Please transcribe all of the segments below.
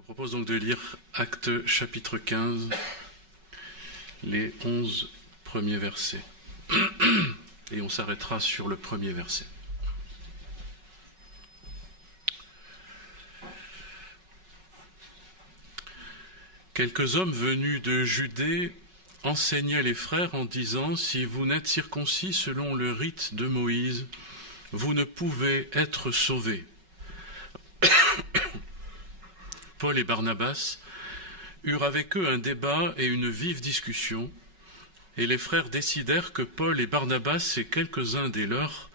Je vous propose donc de lire Actes chapitre 15, les 11 premiers versets. Et on s'arrêtera sur le premier verset. Quelques hommes venus de Judée enseignaient les frères en disant « Si vous n'êtes circoncis selon le rite de Moïse, vous ne pouvez être sauvés. » Paul et Barnabas eurent avec eux un débat et une vive discussion, et les frères décidèrent que Paul et Barnabas et quelques-uns des leurs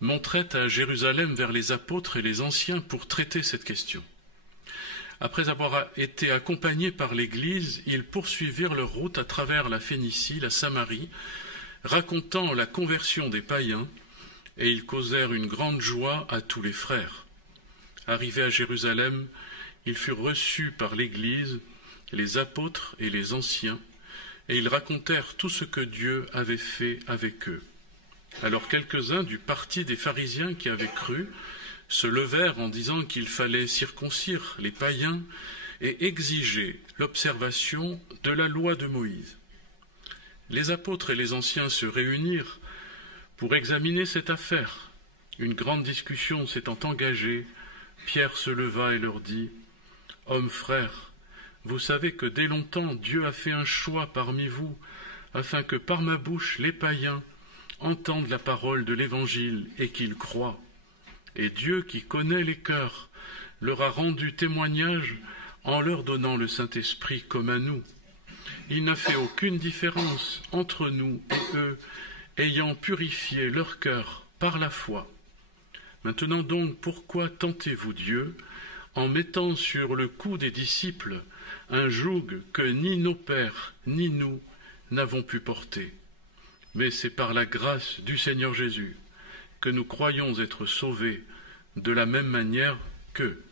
monteraient à Jérusalem vers les apôtres et les anciens pour traiter cette question. Après avoir été accompagnés par l'Église, ils poursuivirent leur route à travers la Phénicie, la Samarie, racontant la conversion des païens, et ils causèrent une grande joie à tous les frères. Arrivés à Jérusalem, ils furent reçus par l'Église, les apôtres et les anciens, et ils racontèrent tout ce que Dieu avait fait avec eux. Alors quelques-uns du parti des pharisiens qui avaient cru se levèrent en disant qu'il fallait circoncire les païens et exiger l'observation de la loi de Moïse. Les apôtres et les anciens se réunirent pour examiner cette affaire. Une grande discussion s'étant engagée, Pierre se leva et leur dit « Hommes frères, vous savez que dès longtemps Dieu a fait un choix parmi vous, afin que par ma bouche les païens entendent la parole de l'Évangile et qu'ils croient. Et Dieu, qui connaît les cœurs, leur a rendu témoignage en leur donnant le Saint-Esprit comme à nous. Il n'a fait aucune différence entre nous et eux, ayant purifié leur cœur par la foi. Maintenant donc, pourquoi tentez-vous Dieu en mettant sur le cou des disciples un joug que ni nos pères ni nous n'avons pu porter? Mais c'est par la grâce du Seigneur Jésus que nous croyons être sauvés de la même manière qu'eux.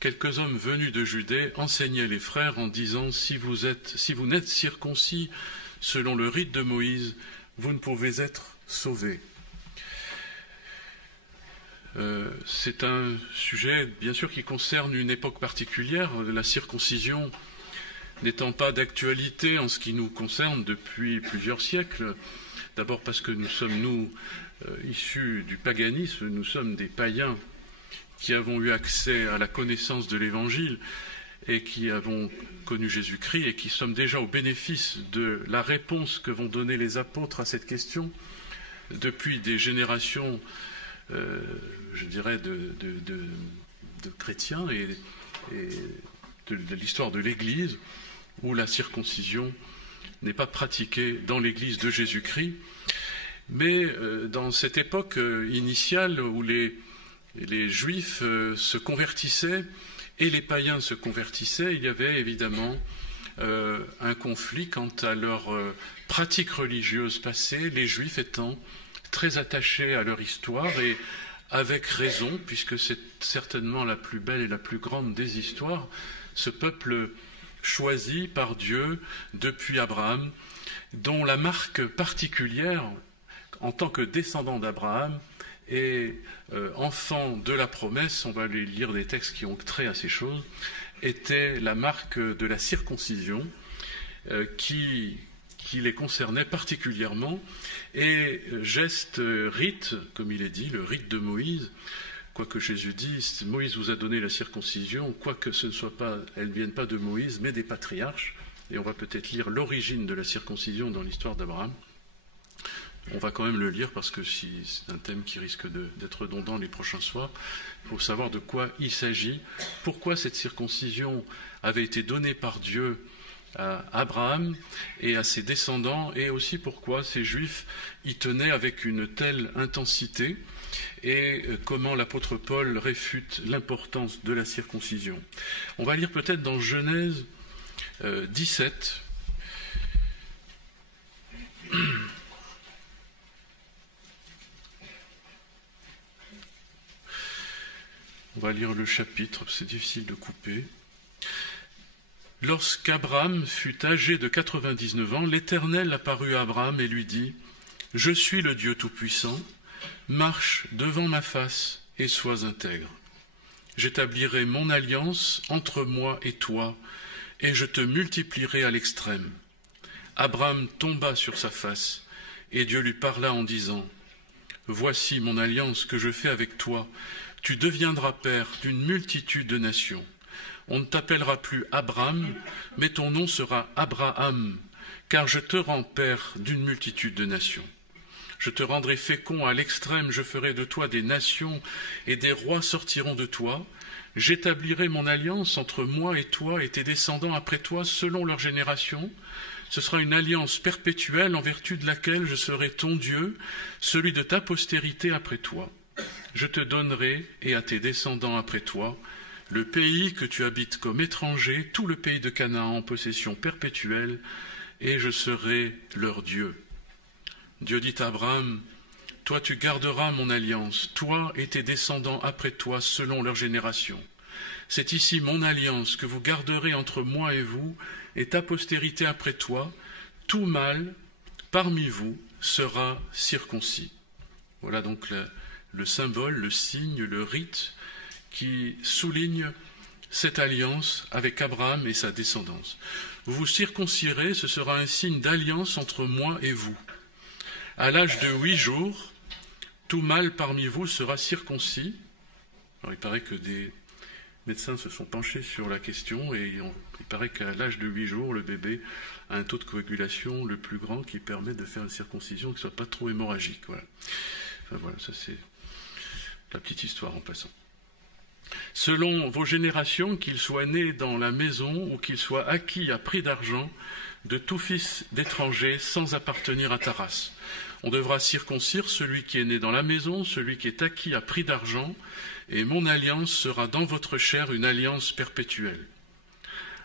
Quelques hommes venus de Judée enseignaient les frères en disant « Si vous n'êtes circoncis selon le rite de Moïse, vous ne pouvez être sauvés. » C'est un sujet, bien sûr, qui concerne une époque particulière, la circoncision n'étant pas d'actualité en ce qui nous concerne depuis plusieurs siècles. D'abord parce que nous sommes, issus du paganisme, nous sommes des païens qui avons eu accès à la connaissance de l'Évangile et qui avons connu Jésus-Christ et qui sommes déjà au bénéfice de la réponse que vont donner les apôtres à cette question depuis des générations, je dirais, de chrétiens et de l'histoire de l'Église, où la circoncision n'est pas pratiquée dans l'Église de Jésus-Christ. Mais dans cette époque initiale où les Juifs se convertissaient et les païens se convertissaient, il y avait évidemment un conflit quant à leur pratique religieuse passée, les Juifs étant très attachés à leur histoire et avec raison, puisque c'est certainement la plus belle et la plus grande des histoires, ce peuple choisi par Dieu depuis Abraham, dont la marque particulière, en tant que descendant d'Abraham et enfant de la promesse, on va aller lire des textes qui ont trait à ces choses, était la marque de la circoncision qui les concernait particulièrement, et geste, rite, comme il est dit, le rite de Moïse, quoique Jésus dit, Moïse vous a donné la circoncision, quoique ce ne soit pas, elle ne vienne pas de Moïse, mais des patriarches, et on va peut-être lire l'origine de la circoncision dans l'histoire d'Abraham. On va quand même le lire parce que c'est un thème qui risque d'être redondant les prochains soirs. Il faut savoir de quoi il s'agit, pourquoi cette circoncision avait été donnée par Dieu à Abraham et à ses descendants, et aussi pourquoi ces Juifs y tenaient avec une telle intensité, et comment l'apôtre Paul réfute l'importance de la circoncision. On va lire peut-être dans Genèse 17. On va lire le chapitre, c'est difficile de couper. Lorsqu'Abraham fut âgé de 99 ans, l'Éternel apparut à Abraham et lui dit « Je suis le Dieu Tout-Puissant, marche devant ma face et sois intègre. j'établirai mon alliance entre moi et toi, et je te multiplierai à l'extrême. » Abraham tomba sur sa face, et Dieu lui parla en disant, « Voici mon alliance que je fais avec toi, tu deviendras père d'une multitude de nations. On ne t'appellera plus Abram, mais ton nom sera Abraham, car je te rends père d'une multitude de nations. Je te rendrai fécond à l'extrême, je ferai de toi des nations, et des rois sortiront de toi. J'établirai mon alliance entre moi et toi et tes descendants après toi selon leur génération. Ce sera une alliance perpétuelle en vertu de laquelle je serai ton Dieu, celui de ta postérité après toi. Je te donnerai, et à tes descendants après toi, le pays que tu habites comme étranger, tout le pays de Canaan en possession perpétuelle, et je serai leur Dieu. » Dieu dit à Abraham, « Toi tu garderas mon alliance, toi et tes descendants après toi selon leur génération. C'est ici mon alliance que vous garderez entre moi et vous, et ta postérité après toi, tout mâle parmi vous sera circoncis. » Voilà donc le symbole, le signe, le rite qui souligne cette alliance avec Abraham et sa descendance. Vous vous circoncirez, ce sera un signe d'alliance entre moi et vous. À l'âge de 8 jours, tout mâle parmi vous sera circoncis. Alors il paraît que des médecins se sont penchés sur la question et il paraît qu'à l'âge de 8 jours, le bébé a un taux de coagulation le plus grand qui permet de faire une circoncision qui ne soit pas trop hémorragique. Voilà. Enfin voilà, ça c'est la petite histoire en passant. Selon vos générations, qu'il soit né dans la maison ou qu'il soit acquis à prix d'argent, de tout fils d'étranger sans appartenir à ta race. On devra circoncire celui qui est né dans la maison, celui qui est acquis à prix d'argent, et mon alliance sera dans votre chair une alliance perpétuelle.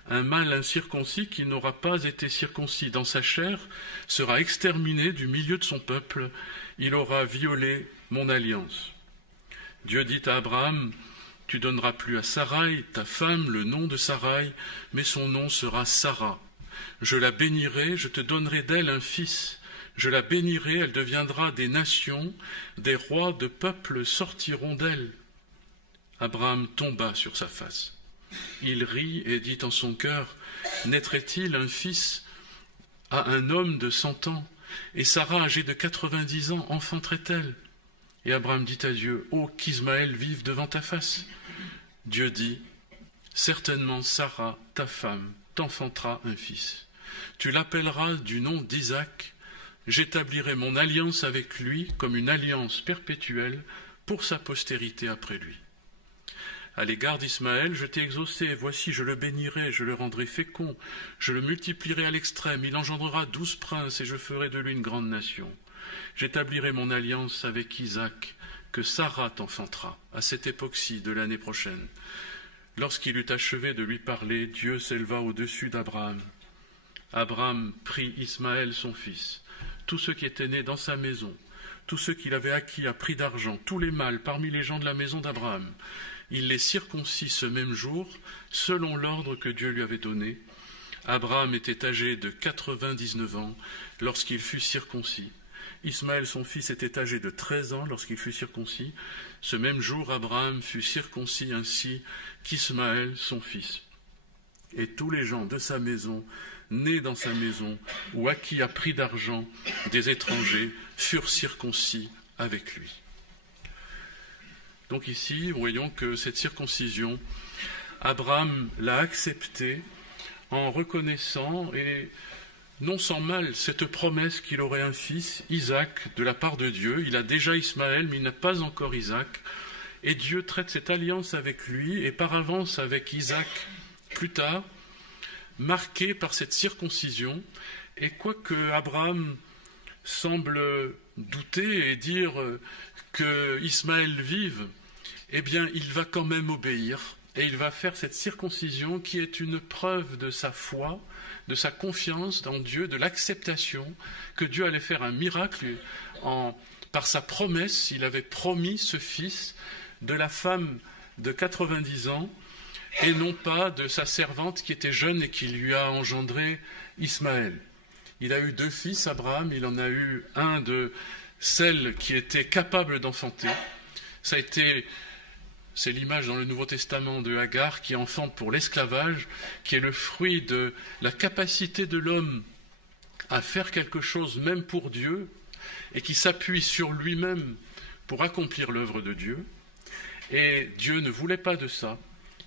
Un mâle incirconcis qui n'aura pas été circoncis dans sa chair sera exterminé du milieu de son peuple, il aura violé mon alliance. Dieu dit à Abraham, « Tu donneras plus à Sarai, ta femme, le nom de Sarai, mais son nom sera Sarah. Je la bénirai, je te donnerai d'elle un fils. Je la bénirai, elle deviendra des nations, des rois de peuples sortiront d'elle. » Abraham tomba sur sa face. Il rit et dit en son cœur, « Naîtrait-il un fils à un homme de 100 ans, et Sarah, âgée de 90 ans, enfanterait-elle » Et Abraham dit à Dieu, « Oh, qu'Ismaël vive devant ta face !» Dieu dit, « Certainement Sarah, ta femme, t'enfantera un fils. Tu l'appelleras du nom d'Isaac. J'établirai mon alliance avec lui comme une alliance perpétuelle pour sa postérité après lui. À l'égard d'Ismaël, je t'ai exaucé, voici je le bénirai, je le rendrai fécond, je le multiplierai à l'extrême, il engendrera 12 princes et je ferai de lui une grande nation. J'établirai mon alliance avec Isaac, que Sarah t'enfantera, à cette époque-ci de l'année prochaine. » Lorsqu'il eut achevé de lui parler, Dieu s'éleva au-dessus d'Abraham. Abraham prit Ismaël son fils, tous ceux qui étaient nés dans sa maison, tous ceux qu'il avait acquis à prix d'argent, tous les mâles parmi les gens de la maison d'Abraham. Il les circoncit ce même jour, selon l'ordre que Dieu lui avait donné. Abraham était âgé de 99 ans lorsqu'il fut circoncis. Ismaël, son fils, était âgé de 13 ans lorsqu'il fut circoncis. Ce même jour, Abraham fut circoncis ainsi qu'Ismaël, son fils. Et tous les gens de sa maison, nés dans sa maison, ou acquis à prix d'argent des étrangers, furent circoncis avec lui. Donc ici, voyons que cette circoncision, Abraham l'a acceptée en reconnaissant et non sans mal cette promesse qu'il aurait un fils, Isaac, de la part de Dieu. Il a déjà Ismaël, mais il n'a pas encore Isaac. Et Dieu traite cette alliance avec lui, et par avance avec Isaac plus tard, marqué par cette circoncision. Et quoique Abraham semble douter et dire que Ismaël vive, eh bien il va quand même obéir, et il va faire cette circoncision qui est une preuve de sa foi, de sa confiance dans Dieu, de l'acceptation que Dieu allait faire un miracle par sa promesse. Il avait promis ce fils de la femme de 90 ans et non pas de sa servante qui était jeune et qui lui a engendré Ismaël. Il a eu 2 fils, Abraham, il en a eu un de celle qui était capable d'enfanter. Ça a été c'est l'image dans le Nouveau Testament de Agar qui enfante pour l'esclavage, qui est le fruit de la capacité de l'homme à faire quelque chose même pour Dieu, et qui s'appuie sur lui-même pour accomplir l'œuvre de Dieu. Et Dieu ne voulait pas de ça.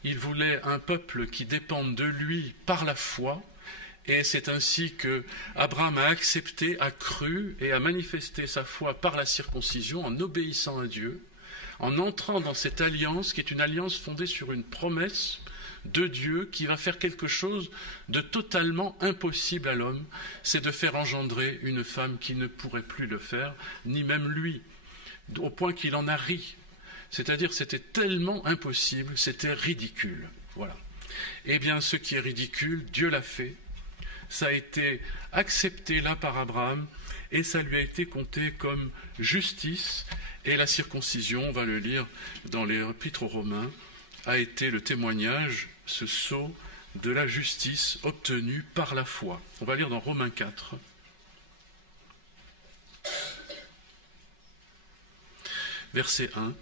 Il voulait un peuple qui dépende de lui par la foi, et c'est ainsi que Abraham a accepté, a cru et a manifesté sa foi par la circoncision en obéissant à Dieu, en entrant dans cette alliance qui est une alliance fondée sur une promesse de Dieu qui va faire quelque chose de totalement impossible à l'homme, c'est de faire engendrer une femme qui ne pourrait plus le faire, ni même lui, au point qu'il en a ri. C'est-à-dire c'était tellement impossible, c'était ridicule. Voilà. Eh bien, ce qui est ridicule, Dieu l'a fait. Ça a été accepté là par Abraham et ça lui a été compté comme justice. Et la circoncision, on va le lire dans les épîtres aux Romains, a été le témoignage, ce sceau de la justice obtenue par la foi. On va lire dans Romains 4. Verset 1.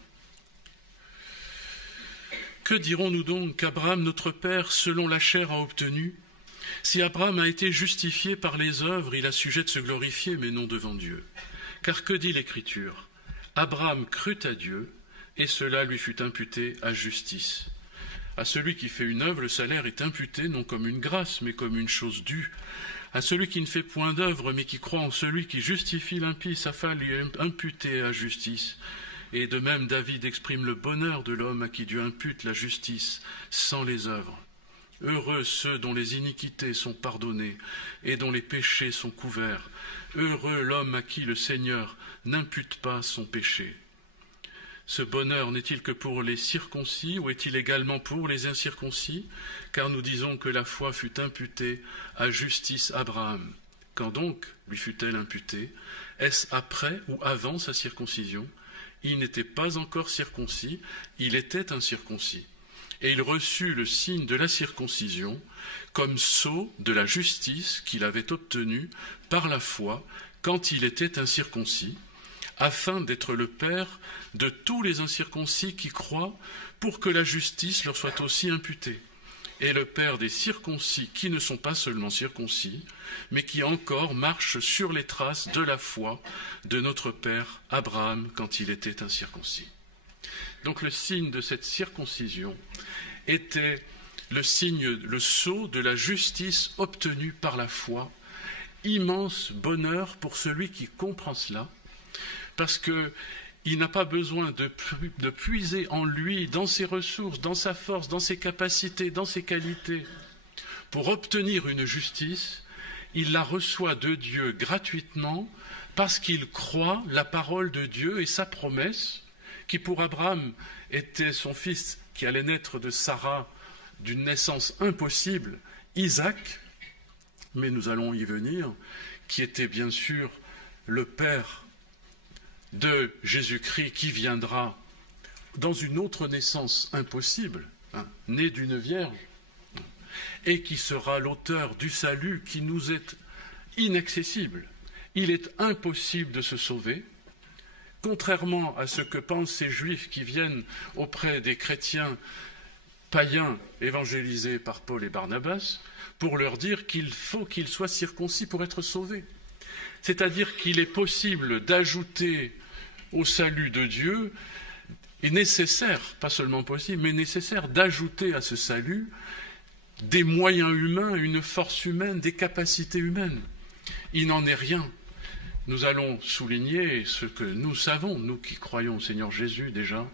Que dirons-nous donc qu'Abraham, notre père, selon la chair, a obtenu? Si Abraham a été justifié par les œuvres, il a sujet de se glorifier, mais non devant Dieu. Car que dit l'Écriture? Abraham crut à Dieu, et cela lui fut imputé à justice. À celui qui fait une œuvre, le salaire est imputé, non comme une grâce, mais comme une chose due. À celui qui ne fait point d'œuvre, mais qui croit en celui qui justifie l'impie, sa foi lui est imputée à justice. Et de même, David exprime le bonheur de l'homme à qui Dieu impute la justice sans les œuvres. Heureux ceux dont les iniquités sont pardonnées et dont les péchés sont couverts. Heureux l'homme à qui le Seigneur n'impute pas son péché. Ce bonheur n'est-il que pour les circoncis ou est-il également pour les incirconcis? Car nous disons que la foi fut imputée à justice Abraham. Quand donc lui fut-elle imputée? Est-ce après ou avant sa circoncision? Il n'était pas encore circoncis, il était incirconcis. Et il reçut le signe de la circoncision comme sceau de la justice qu'il avait obtenue par la foi quand il était incirconcis, afin d'être le père de tous les incirconcis qui croient, pour que la justice leur soit aussi imputée, et le père des circoncis qui ne sont pas seulement circoncis, mais qui encore marchent sur les traces de la foi de notre père Abraham quand il était incirconcis. Donc le signe de cette circoncision était le signe, le sceau de la justice obtenue par la foi. Immense bonheur pour celui qui comprend cela, parce qu'il n'a pas besoin de puiser en lui, dans ses ressources, dans sa force, dans ses capacités, dans ses qualités, pour obtenir une justice. Il la reçoit de Dieu gratuitement parce qu'il croit la parole de Dieu et sa promesse, qui pour Abraham était son fils qui allait naître de Sarah d'une naissance impossible, Isaac, mais nous allons y venir, qui était bien sûr le père de Jésus-Christ qui viendra dans une autre naissance impossible, né d'une vierge, et qui sera l'auteur du salut qui nous est inaccessible. Il est impossible de se sauver, contrairement à ce que pensent ces juifs qui viennent auprès des chrétiens païens évangélisés par Paul et Barnabas, pour leur dire qu'il faut qu'ils soient circoncis pour être sauvés. C'est-à-dire qu'il est possible d'ajouter au salut de Dieu, est nécessaire, pas seulement possible, mais nécessaire d'ajouter à ce salut des moyens humains, une force humaine, des capacités humaines. Il n'en est rien. Nous allons souligner ce que nous savons, nous qui croyons au Seigneur Jésus déjà,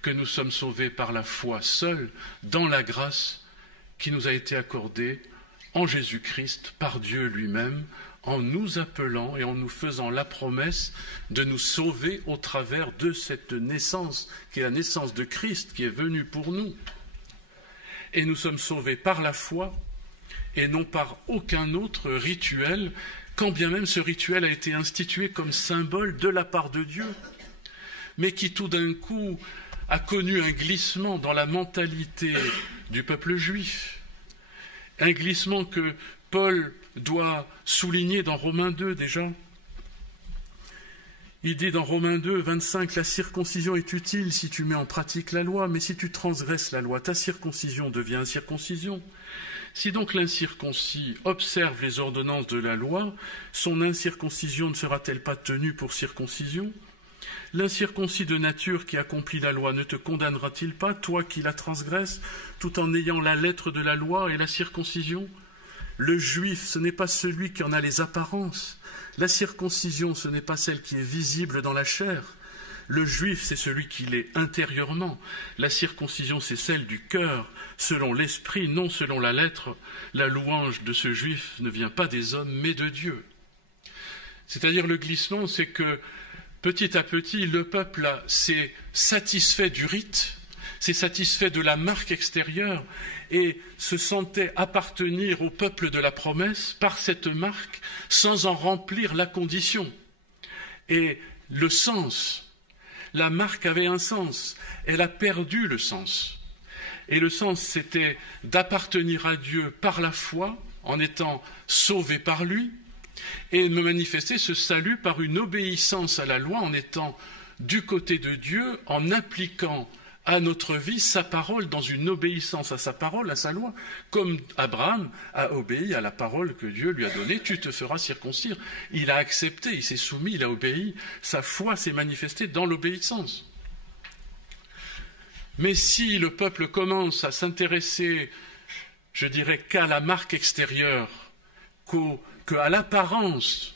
que nous sommes sauvés par la foi seule, dans la grâce qui nous a été accordée en Jésus-Christ, par Dieu lui-même, en nous appelant et en nous faisant la promesse de nous sauver au travers de cette naissance, qui est la naissance de Christ, qui est venu pour nous. Et nous sommes sauvés par la foi, et non par aucun autre rituel, quand bien même ce rituel a été institué comme symbole de la part de Dieu, mais qui tout d'un coup a connu un glissement dans la mentalité du peuple juif, un glissement que Paul doit souligner dans Romains 2 déjà. Il dit dans Romains 2, 25, « La circoncision est utile si tu mets en pratique la loi, mais si tu transgresses la loi, ta circoncision devient incirconcision. Si donc l'incirconcis observe les ordonnances de la loi, son incirconcision ne sera-t-elle pas tenue pour circoncision ? L'incirconcis de nature qui accomplit la loi ne te condamnera-t-il pas, toi qui la transgresses, tout en ayant la lettre de la loi et la circoncision ? Le juif, ce n'est pas celui qui en a les apparences. La circoncision, ce n'est pas celle qui est visible dans la chair. Le juif, c'est celui qui l'est intérieurement. La circoncision, c'est celle du cœur, selon l'esprit, non selon la lettre. La louange de ce juif ne vient pas des hommes, mais de Dieu. » C'est-à-dire le glissement, c'est que petit à petit, le peuple s'est satisfait du rite, s'est satisfait de la marque extérieure et se sentait appartenir au peuple de la promesse par cette marque sans en remplir la condition. Et le sens, la marque avait un sens, elle a perdu le sens. Et le sens, c'était d'appartenir à Dieu par la foi, en étant sauvé par lui, et de manifester ce salut par une obéissance à la loi, en étant du côté de Dieu, en appliquant à notre vie sa parole, dans une obéissance à sa parole, à sa loi, comme Abraham a obéi à la parole que Dieu lui a donnée, tu te feras circoncire. Il a accepté, il s'est soumis, il a obéi, sa foi s'est manifestée dans l'obéissance. Mais si le peuple commence à s'intéresser, je dirais, qu'à la marque extérieure, qu'à l'apparence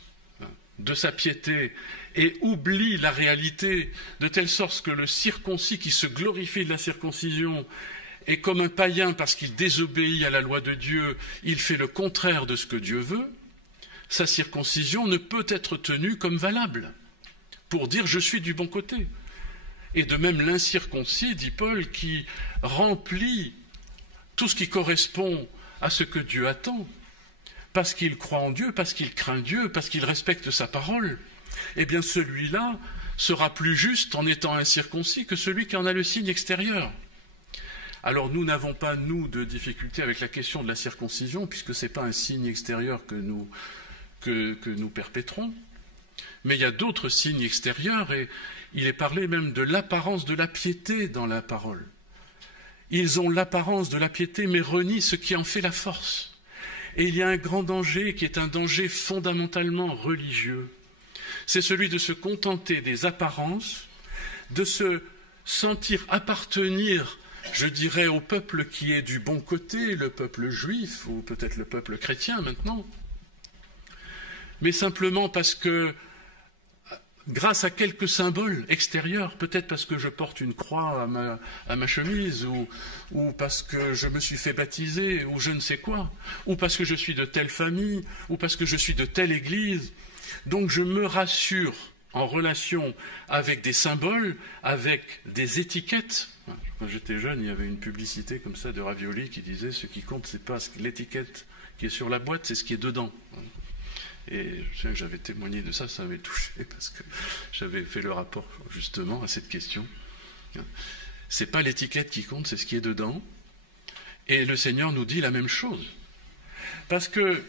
de sa piété, et oublie la réalité, de telle sorte que le circoncis qui se glorifie de la circoncision est comme un païen parce qu'il désobéit à la loi de Dieu, il fait le contraire de ce que Dieu veut, sa circoncision ne peut être tenue comme valable pour dire « je suis du bon côté ». Et de même l'incirconcis, dit Paul, qui remplit tout ce qui correspond à ce que Dieu attend, parce qu'il croit en Dieu, parce qu'il craint Dieu, parce qu'il respecte sa parole, eh bien celui-là sera plus juste en étant incirconcis que celui qui en a le signe extérieur. Alors nous n'avons pas, nous, de difficulté avec la question de la circoncision, puisque ce n'est pas un signe extérieur que nous perpétrons, mais il y a d'autres signes extérieurs, et il est parlé même de l'apparence de la piété dans la parole. Ils ont l'apparence de la piété, mais renient ce qui en fait la force. Et il y a un grand danger qui est un danger fondamentalement religieux. C'est celui de se contenter des apparences, de se sentir appartenir, je dirais, au peuple qui est du bon côté, le peuple juif, ou peut-être le peuple chrétien maintenant, mais simplement parce que, grâce à quelques symboles extérieurs, peut-être parce que je porte une croix à ma chemise, ou parce que je me suis fait baptiser, ou je ne sais quoi, ou parce que je suis de telle famille, ou parce que je suis de telle église, donc je me rassure en relation avec des symboles, avec des étiquettes. Quand j'étais jeune, il y avait une publicité comme ça de ravioli qui disait « ce qui compte, c'est pas l'étiquette qui est sur la boîte, c'est ce qui est dedans ». Et je sais que j'avais témoigné de ça, ça m'avait touché parce que j'avais fait le rapport justement à cette question. C'est pas l'étiquette qui compte, c'est ce qui est dedans. Et le Seigneur nous dit la même chose. Parce que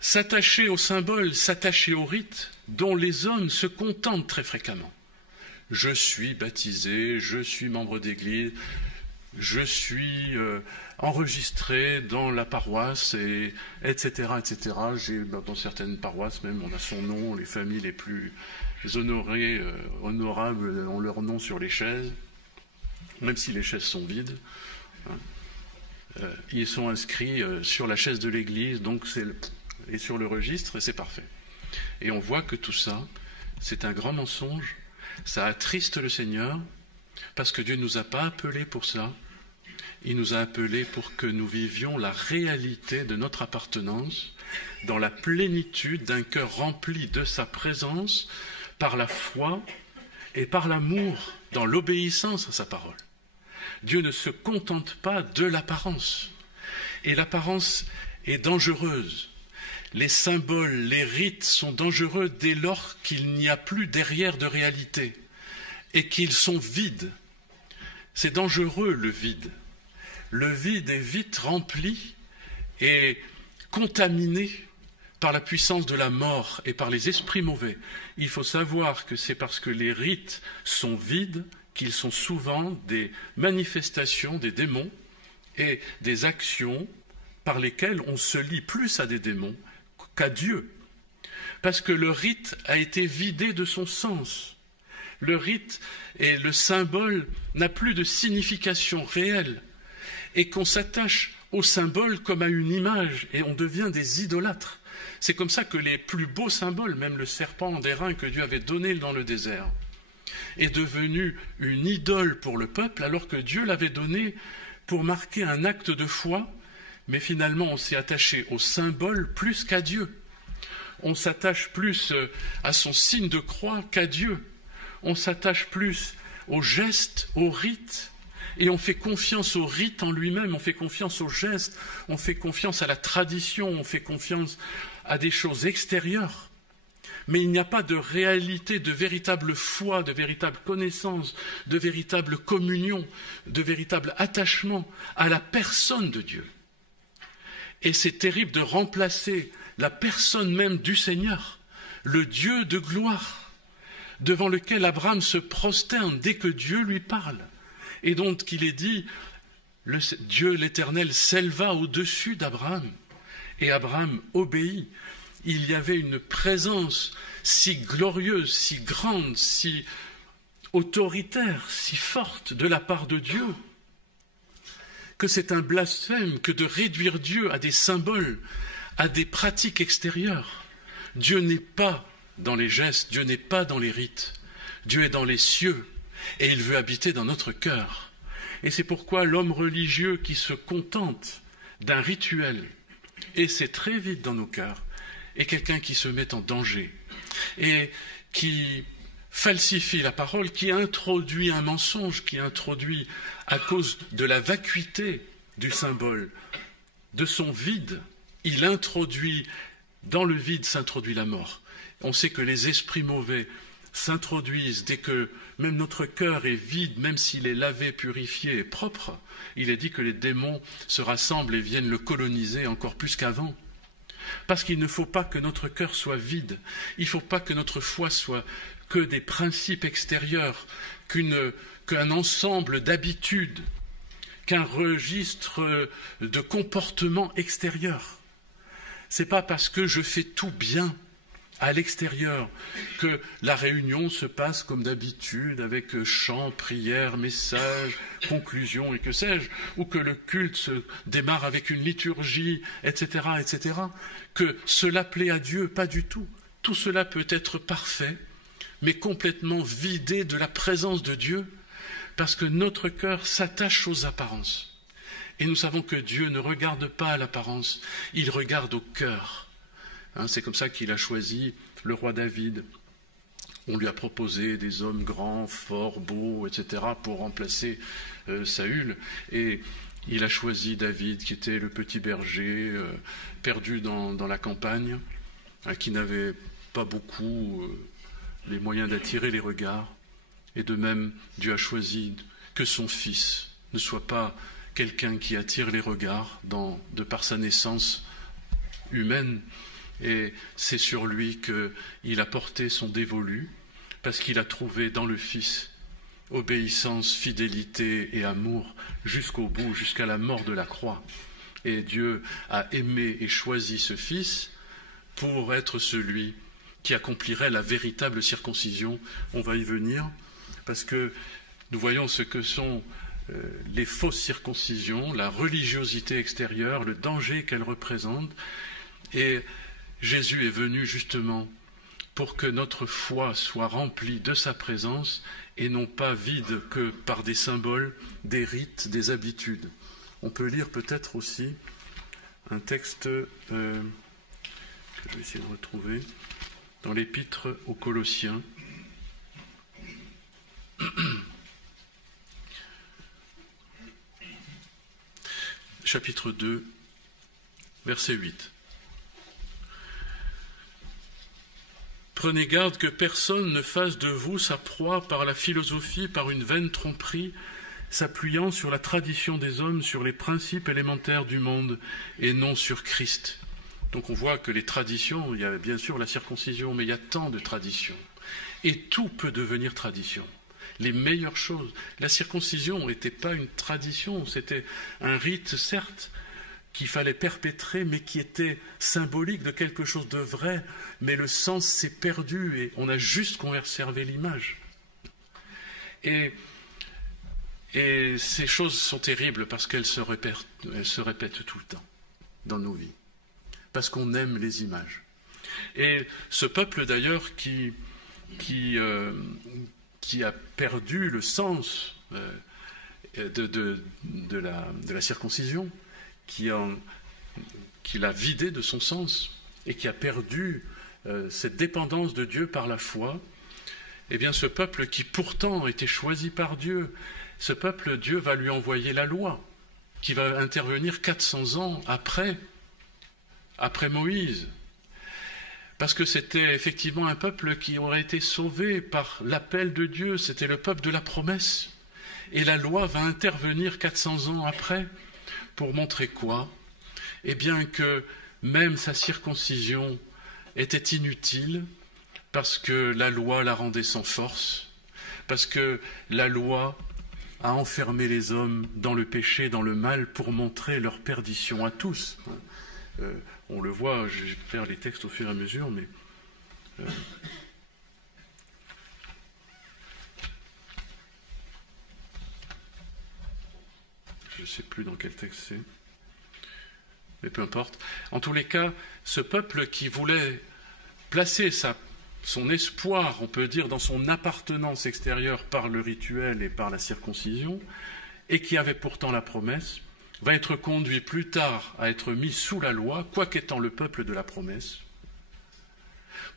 s'attacher au symbole, s'attacher au rite, dont les hommes se contentent très fréquemment. Je suis baptisé, je suis membre d'église, je suis enregistré dans la paroisse, etc., etc. Dans certaines paroisses même, on a son nom, les familles les plus honorables ont leur nom sur les chaises, même si les chaises sont vides. Ils sont inscrits sur la chaise de l'église, donc et sur le registre, et c'est parfait. Et on voit que tout ça, c'est un grand mensonge, ça attriste le Seigneur, parce que Dieu ne nous a pas appelés pour ça. Il nous a appelés pour que nous vivions la réalité de notre appartenance dans la plénitude d'un cœur rempli de sa présence par la foi et par l'amour, dans l'obéissance à sa parole. Dieu ne se contente pas de l'apparence. Et l'apparence est dangereuse. Les symboles, les rites sont dangereux dès lors qu'il n'y a plus derrière de réalité et qu'ils sont vides. C'est dangereux le vide. Le vide est vite rempli et contaminé par la puissance de la mort et par les esprits mauvais. Il faut savoir que c'est parce que les rites sont vides qu'ils sont souvent des manifestations des démons et des actions par lesquelles on se lie plus à des démons qu'à Dieu. Parce que le rite a été vidé de son sens. Le rite et le symbole n'a plus de signification réelle et qu'on s'attache au symbole comme à une image et on devient des idolâtres. C'est comme ça que les plus beaux symboles, même le serpent d'airain que Dieu avait donné dans le désert, est devenu une idole pour le peuple alors que Dieu l'avait donné pour marquer un acte de foi, mais finalement on s'est attaché au symbole plus qu'à Dieu. On s'attache plus à son signe de croix qu'à Dieu. On s'attache plus au geste, au rite, et on fait confiance au rite en lui-même, on fait confiance au geste, on fait confiance à la tradition, on fait confiance à des choses extérieures. Mais il n'y a pas de réalité, de véritable foi, de véritable connaissance, de véritable communion, de véritable attachement à la personne de Dieu. Et c'est terrible de remplacer la personne même du Seigneur, le Dieu de gloire, devant lequel Abraham se prosterne dès que Dieu lui parle. Et donc il est dit, Dieu l'Éternel s'éleva au-dessus d'Abraham, et Abraham obéit. Il y avait une présence si glorieuse, si grande, si autoritaire, si forte de la part de Dieu, que c'est un blasphème que de réduire Dieu à des symboles, à des pratiques extérieures. Dieu n'est pas dans les gestes, Dieu n'est pas dans les rites. Dieu est dans les cieux et il veut habiter dans notre cœur. Et c'est pourquoi l'homme religieux qui se contente d'un rituel, et c'est très vite dans nos cœurs, est quelqu'un qui se met en danger et qui falsifie la parole, qui introduit un mensonge, qui introduit, à cause de la vacuité du symbole, de son vide, il introduit, dans le vide s'introduit la mort. On sait que les esprits mauvais s'introduisent dès que même notre cœur est vide, même s'il est lavé, purifié et propre. Il est dit que les démons se rassemblent et viennent le coloniser encore plus qu'avant. Parce qu'il ne faut pas que notre cœur soit vide, il ne faut pas que notre foi soit que des principes extérieurs, qu'un ensemble d'habitudes, qu'un registre de comportements extérieurs. Ce n'est pas parce que je fais tout bien à l'extérieur que la réunion se passe comme d'habitude avec chant, prière, message, conclusion et que sais-je, ou que le culte se démarre avec une liturgie, etc., etc., que cela plaît à Dieu, pas du tout. Tout cela peut être parfait, mais complètement vidé de la présence de Dieu, parce que notre cœur s'attache aux apparences. Et nous savons que Dieu ne regarde pas à l'apparence, il regarde au cœur. C'est comme ça qu'il a choisi le roi David. On lui a proposé des hommes grands, forts, beaux, etc. pour remplacer Saül. Et il a choisi David, qui était le petit berger, perdu dans la campagne, qui n'avait pas beaucoup les moyens d'attirer les regards. Et de même, Dieu a choisi que son fils ne soit pas quelqu'un qui attire les regards de par sa naissance humaine. Et c'est sur lui qu'il a porté son dévolu, parce qu'il a trouvé dans le Fils obéissance, fidélité et amour jusqu'au bout, jusqu'à la mort de la croix. Et Dieu a aimé et choisi ce Fils pour être celui qui accomplirait la véritable circoncision. On va y venir, parce que nous voyons ce que sont les fausses circoncisions, la religiosité extérieure, le danger qu'elles représentent. Et Jésus est venu justement pour que notre foi soit remplie de sa présence et non pas vide que par des symboles, des rites, des habitudes. On peut lire peut-être aussi un texte que je vais essayer de retrouver dans l'épître aux Colossiens. Chapitre 2, verset 8. Prenez garde que personne ne fasse de vous sa proie par la philosophie, par une vaine tromperie, s'appuyant sur la tradition des hommes, sur les principes élémentaires du monde, et non sur Christ. Donc on voit que les traditions, il y a bien sûr la circoncision, mais il y a tant de traditions. Et tout peut devenir tradition. Les meilleures choses. La circoncision n'était pas une tradition, c'était un rite, certes, qu'il fallait perpétrer, mais qui était symbolique de quelque chose de vrai, mais le sens s'est perdu et on a juste conservé l'image. Et ces choses sont terribles parce qu'elles se répètent tout le temps dans nos vies, parce qu'on aime les images. Et ce peuple d'ailleurs qui a perdu le sens de la circoncision, qui l'a vidé de son sens et qui a perdu cette dépendance de Dieu par la foi, eh bien ce peuple qui pourtant était choisi par Dieu, ce peuple, Dieu va lui envoyer la loi, qui va intervenir 400 ans après Moïse. Parce que c'était effectivement un peuple qui aurait été sauvé par l'appel de Dieu, c'était le peuple de la promesse. Et la loi va intervenir 400 ans après, pour montrer quoi? Eh bien que même sa circoncision était inutile, parce que la loi la rendait sans force, parce que la loi a enfermé les hommes dans le péché, dans le mal, pour montrer leur perdition à tous. On le voit, je vais faire les textes au fur et à mesure, mais je ne sais plus dans quel texte c'est, mais peu importe. En tous les cas, ce peuple qui voulait placer son espoir, on peut dire, dans son appartenance extérieure par le rituel et par la circoncision, et qui avait pourtant la promesse, va être conduit plus tard à être mis sous la loi, quoique étant le peuple de la promesse,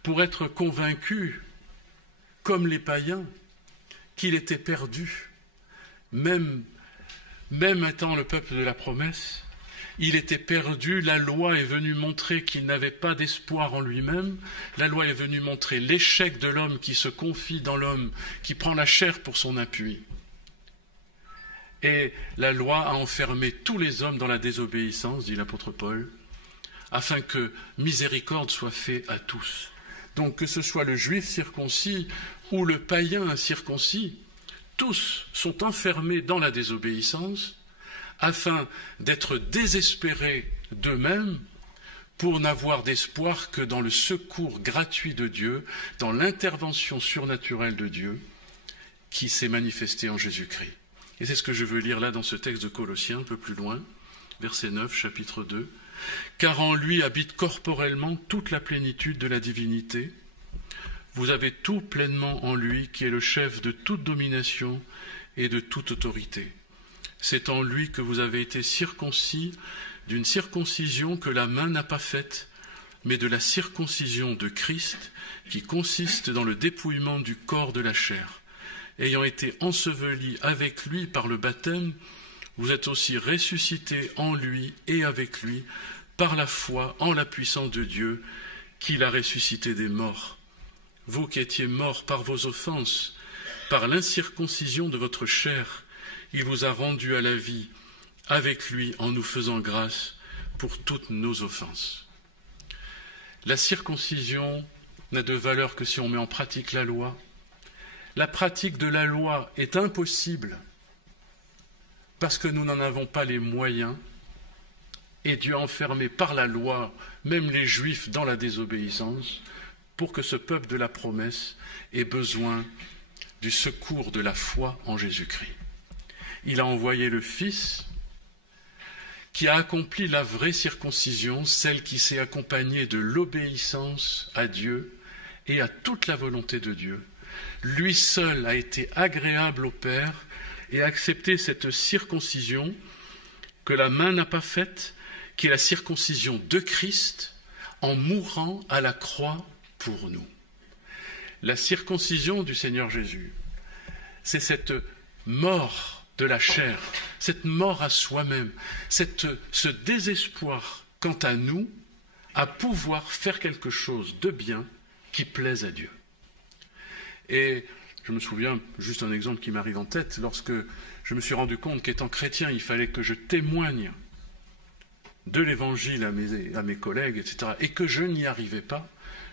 pour être convaincu, comme les païens, qu'il était perdu, même étant le peuple de la promesse, il était perdu, la loi est venue montrer qu'il n'avait pas d'espoir en lui-même, la loi est venue montrer l'échec de l'homme qui se confie dans l'homme, qui prend la chair pour son appui. Et la loi a enfermé tous les hommes dans la désobéissance, dit l'apôtre Paul, afin que miséricorde soit faite à tous. Donc que ce soit le juif circoncis ou le païen incirconcis, tous sont enfermés dans la désobéissance, afin d'être désespérés d'eux-mêmes pour n'avoir d'espoir que dans le secours gratuit de Dieu, dans l'intervention surnaturelle de Dieu qui s'est manifestée en Jésus-Christ. Et c'est ce que je veux lire là dans ce texte de Colossiens, un peu plus loin, verset 9, chapitre 2. « Car en lui habite corporellement toute la plénitude de la divinité. Vous avez tout pleinement en lui, qui est le chef de toute domination et de toute autorité. C'est en lui que vous avez été circoncis d'une circoncision que la main n'a pas faite, mais de la circoncision de Christ, qui consiste dans le dépouillement du corps de la chair. Ayant été ensevelis avec lui par le baptême, vous êtes aussi ressuscités en lui et avec lui par la foi en la puissance de Dieu, qui l'a ressuscité des morts. Vous qui étiez morts par vos offenses, par l'incirconcision de votre chair, il vous a rendus à la vie avec lui en nous faisant grâce pour toutes nos offenses. » La circoncision n'a de valeur que si on met en pratique la loi. La pratique de la loi est impossible parce que nous n'en avons pas les moyens et Dieu a enfermé par la loi même les Juifs dans la désobéissance pour que ce peuple de la promesse ait besoin du secours de la foi en Jésus-Christ. Il a envoyé le Fils qui a accompli la vraie circoncision, celle qui s'est accompagnée de l'obéissance à Dieu et à toute la volonté de Dieu. Lui seul a été agréable au Père et a accepté cette circoncision que la main n'a pas faite, qui est la circoncision de Christ, en mourant à la croix pour nous. La circoncision du Seigneur Jésus, c'est cette mort de la chair, cette mort à soi-même, ce désespoir quant à nous, à pouvoir faire quelque chose de bien qui plaise à Dieu. Et je me souviens, juste un exemple qui m'arrive en tête, lorsque je me suis rendu compte qu'étant chrétien, il fallait que je témoigne de l'Évangile à mes collègues, etc., et que je n'y arrivais pas,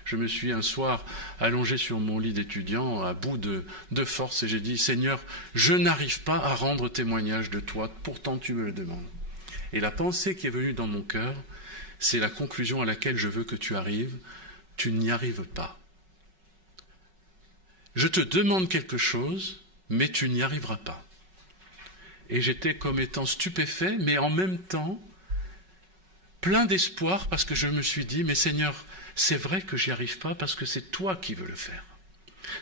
je me suis un soir allongé sur mon lit d'étudiant à bout de force et j'ai dit « Seigneur, je n'arrive pas à rendre témoignage de toi, pourtant tu me le demandes. » Et la pensée qui est venue dans mon cœur, c'est la conclusion à laquelle je veux que tu arrives. Tu n'y arrives pas. Je te demande quelque chose, mais tu n'y arriveras pas. Et j'étais comme étant stupéfait, mais en même temps plein d'espoir parce que je me suis dit « Mais Seigneur, c'est vrai que j'y arrive pas parce que c'est toi qui veux le faire.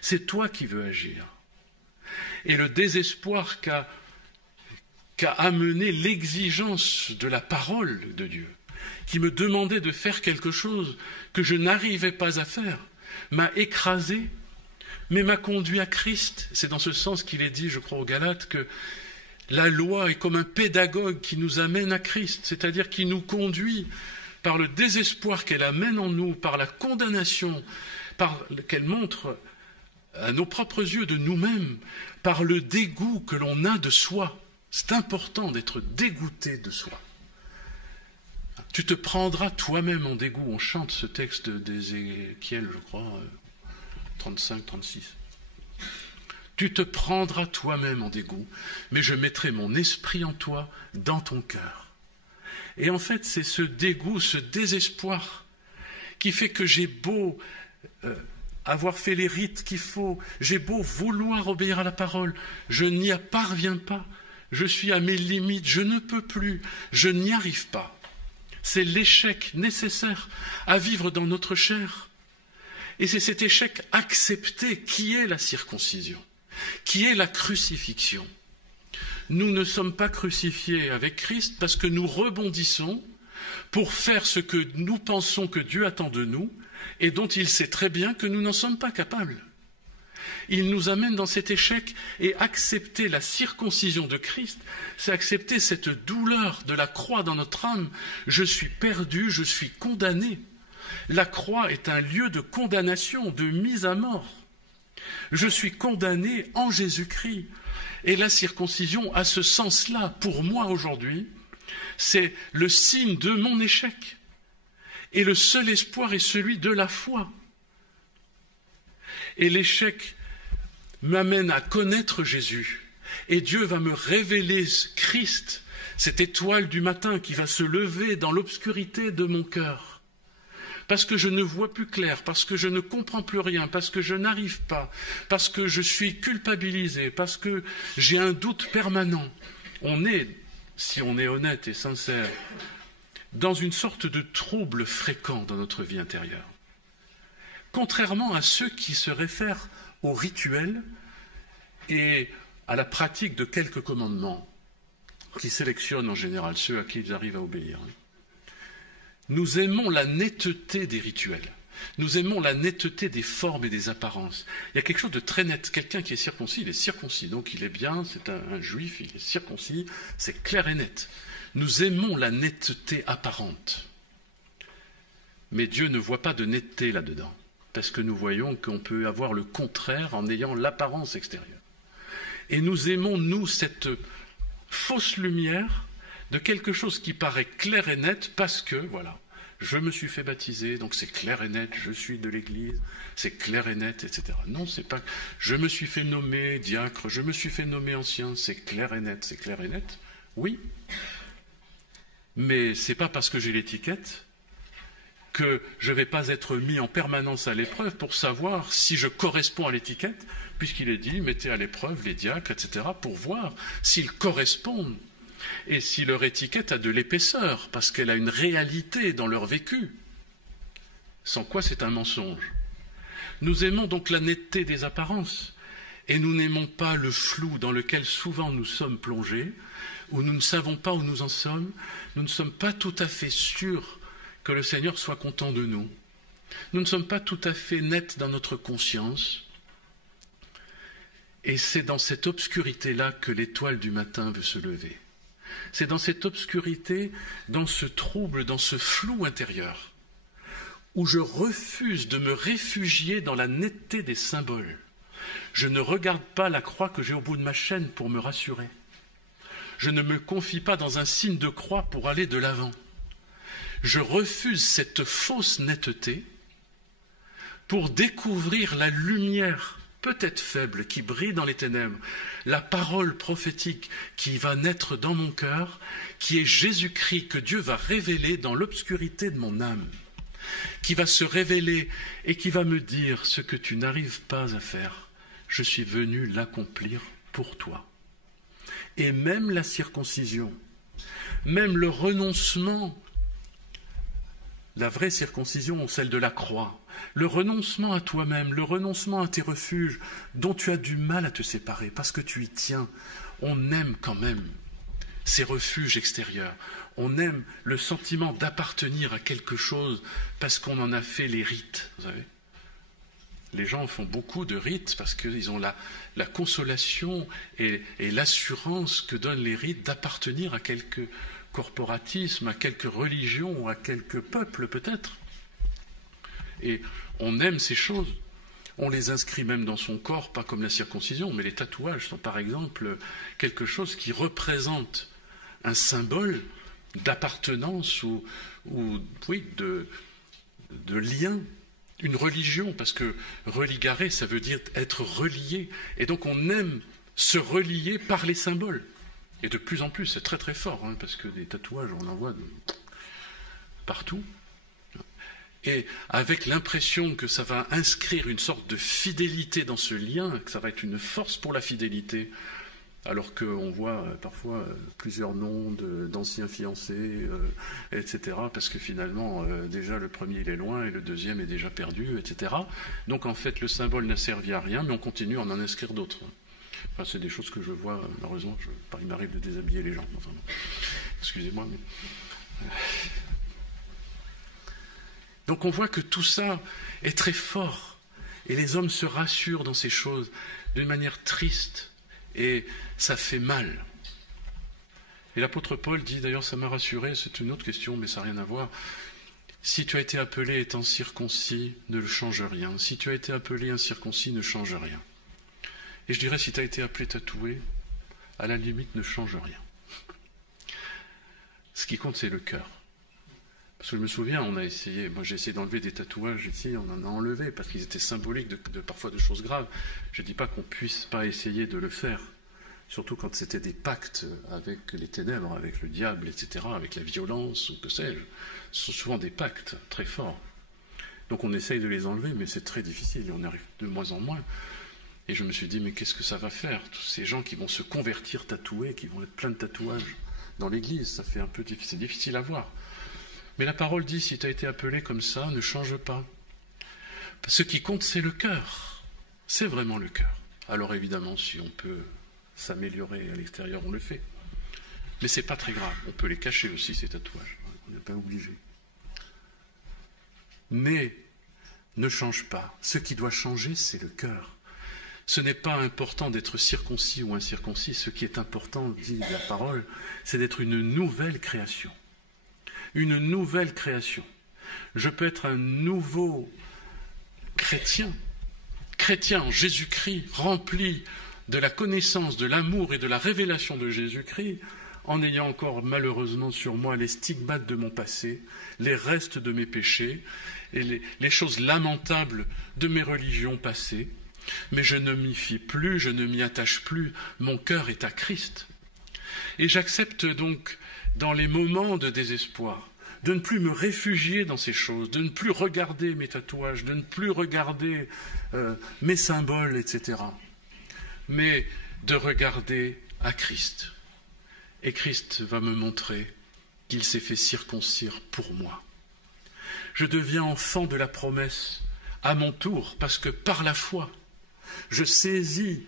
C'est toi qui veux agir. » Et le désespoir qu'a amené l'exigence de la parole de Dieu, qui me demandait de faire quelque chose que je n'arrivais pas à faire, m'a écrasé, mais m'a conduit à Christ. C'est dans ce sens qu'il est dit, je crois aux Galates, que la loi est comme un pédagogue qui nous amène à Christ, c'est-à-dire qui nous conduit par le désespoir qu'elle amène en nous, par la condamnation qu'elle montre à nos propres yeux de nous-mêmes, par le dégoût que l'on a de soi. C'est important d'être dégoûté de soi. Tu te prendras toi-même en dégoût. On chante ce texte d'Ézéchiel, je crois, 35, 36. Tu te prendras toi-même en dégoût, mais je mettrai mon esprit en toi, dans ton cœur. Et en fait, c'est ce dégoût, ce désespoir qui fait que j'ai beau avoir fait les rites qu'il faut, j'ai beau vouloir obéir à la parole, je n'y parviens pas, je suis à mes limites, je ne peux plus, je n'y arrive pas. C'est l'échec nécessaire à vivre dans notre chair. Et c'est cet échec accepté qui est la circoncision, qui est la crucifixion. Nous ne sommes pas crucifiés avec Christ parce que nous rebondissons pour faire ce que nous pensons que Dieu attend de nous et dont il sait très bien que nous n'en sommes pas capables. Il nous amène dans cet échec et accepter la circoncision de Christ, c'est accepter cette douleur de la croix dans notre âme. Je suis perdu, je suis condamné. La croix est un lieu de condamnation, de mise à mort. Je suis condamné en Jésus-Christ. Et la circoncision, à ce sens-là, pour moi aujourd'hui, c'est le signe de mon échec. Et le seul espoir est celui de la foi. Et l'échec m'amène à connaître Jésus. Et Dieu va me révéler Christ, cette étoile du matin qui va se lever dans l'obscurité de mon cœur. Parce que je ne vois plus clair, parce que je ne comprends plus rien, parce que je n'arrive pas, parce que je suis culpabilisé, parce que j'ai un doute permanent. On est, si on est honnête et sincère, dans une sorte de trouble fréquent dans notre vie intérieure. Contrairement à ceux qui se réfèrent au rituel et à la pratique de quelques commandements, qui sélectionnent en général ceux à qui ils arrivent à obéir. Nous aimons la netteté des rituels. Nous aimons la netteté des formes et des apparences. Il y a quelque chose de très net. Quelqu'un qui est circoncis, il est circoncis. Donc il est bien, c'est un juif, il est circoncis, c'est clair et net. Nous aimons la netteté apparente. Mais Dieu ne voit pas de netteté là-dedans. Parce que nous voyons qu'on peut avoir le contraire en ayant l'apparence extérieure. Et nous aimons, nous, cette fausse lumière de quelque chose qui paraît clair et net parce que, voilà, je me suis fait baptiser, donc c'est clair et net, je suis de l'Église, c'est clair et net, etc. Non, c'est pas... Je me suis fait nommer diacre, je me suis fait nommer ancien, c'est clair et net, oui. Mais c'est pas parce que j'ai l'étiquette que je ne vais pas être mis en permanence à l'épreuve pour savoir si je corresponds à l'étiquette, puisqu'il est dit, mettez à l'épreuve les diacres, etc., pour voir s'ils correspondent et si leur étiquette a de l'épaisseur, parce qu'elle a une réalité dans leur vécu, sans quoi c'est un mensonge. Nous aimons donc la netteté des apparences, et nous n'aimons pas le flou dans lequel souvent nous sommes plongés, où nous ne savons pas où nous en sommes, nous ne sommes pas tout à fait sûrs que le Seigneur soit content de nous. Nous ne sommes pas tout à fait nets dans notre conscience. Et c'est dans cette obscurité-là que l'étoile du matin veut se lever. C'est dans cette obscurité, dans ce trouble, dans ce flou intérieur, où je refuse de me réfugier dans la netteté des symboles. Je ne regarde pas la croix que j'ai au bout de ma chaîne pour me rassurer. Je ne me confie pas dans un signe de croix pour aller de l'avant. Je refuse cette fausse netteté pour découvrir la lumière, peut-être faible, qui brille dans les ténèbres, la parole prophétique qui va naître dans mon cœur, qui est Jésus-Christ que Dieu va révéler dans l'obscurité de mon âme, qui va se révéler et qui va me dire ce que tu n'arrives pas à faire, je suis venu l'accomplir pour toi. Et même la circoncision, même le renoncement, la vraie circoncision, celle de la croix, le renoncement à toi-même, le renoncement à tes refuges dont tu as du mal à te séparer parce que tu y tiens, on aime quand même ces refuges extérieurs. On aime le sentiment d'appartenir à quelque chose parce qu'on en a fait les rites, vous savez. Les gens font beaucoup de rites parce qu'ils ont la consolation et l'assurance que donnent les rites d'appartenir à quelque corporatisme, à quelque religion ou à quelque peuple peut-être. Et on aime ces choses. On les inscrit même dans son corps, pas comme la circoncision, mais les tatouages sont par exemple quelque chose qui représente un symbole d'appartenance ou oui, de lien. Une religion, parce que religare, ça veut dire être relié. Et donc on aime se relier par les symboles. Et de plus en plus, c'est très très fort, hein, parce que des tatouages, on en voit partout. Et avec l'impression que ça va inscrire une sorte de fidélité dans ce lien, que ça va être une force pour la fidélité, alors qu'on voit parfois plusieurs noms d'anciens fiancés, etc., parce que finalement, déjà le premier il est loin et le deuxième est déjà perdu, etc. Donc en fait, le symbole n'a servi à rien, mais on continue à en inscrire d'autres. Enfin, c'est des choses que je vois, malheureusement, il m'arrive de déshabiller les gens. Enfin, excusez-moi, mais... Donc on voit que tout ça est très fort, et les hommes se rassurent dans ces choses d'une manière triste, et ça fait mal. Et l'apôtre Paul dit, d'ailleurs ça m'a rassuré, c'est une autre question, mais ça n'a rien à voir, si tu as été appelé étant circoncis, ne change rien. Si tu as été appelé incirconcis, ne change rien. Et je dirais, si tu as été appelé tatoué, à la limite, ne change rien. Ce qui compte, c'est le cœur. Parce que je me souviens, on a essayé, moi j'ai essayé d'enlever des tatouages ici, on en a enlevé, parce qu'ils étaient symboliques parfois de choses graves. Je ne dis pas qu'on ne puisse pas essayer de le faire, surtout quand c'était des pactes avec les ténèbres, avec le diable, etc., avec la violence, ou que sais-je. Ce sont souvent des pactes très forts. Donc on essaye de les enlever, mais c'est très difficile, et on arrive de moins en moins. Et je me suis dit, mais qu'est-ce que ça va faire? Tous ces gens qui vont se convertir tatoués, qui vont être plein de tatouages dans l'église, ça fait un peu difficile, c'est difficile à voir. Mais la parole dit, si tu as été appelé comme ça, ne change pas. Ce qui compte, c'est le cœur. C'est vraiment le cœur. Alors évidemment, si on peut s'améliorer à l'extérieur, on le fait. Mais ce n'est pas très grave. On peut les cacher aussi, ces tatouages. On n'est pas obligé. Mais ne change pas. Ce qui doit changer, c'est le cœur. Ce n'est pas important d'être circoncis ou incirconcis. Ce qui est important, dit la parole, c'est d'être une nouvelle création. Une nouvelle création. Je peux être un nouveau chrétien en Jésus-Christ, rempli de la connaissance, de l'amour et de la révélation de Jésus-Christ, en ayant encore malheureusement sur moi les stigmates de mon passé, les restes de mes péchés et les choses lamentables de mes religions passées. Mais je ne m'y fie plus, je ne m'y attache plus, mon cœur est à Christ. Et j'accepte donc, dans les moments de désespoir, de ne plus me réfugier dans ces choses, de ne plus regarder mes tatouages, de ne plus regarder mes symboles, etc. Mais de regarder à Christ. Et Christ va me montrer qu'il s'est fait circoncire pour moi. Je deviens enfant de la promesse à mon tour, parce que par la foi, je saisis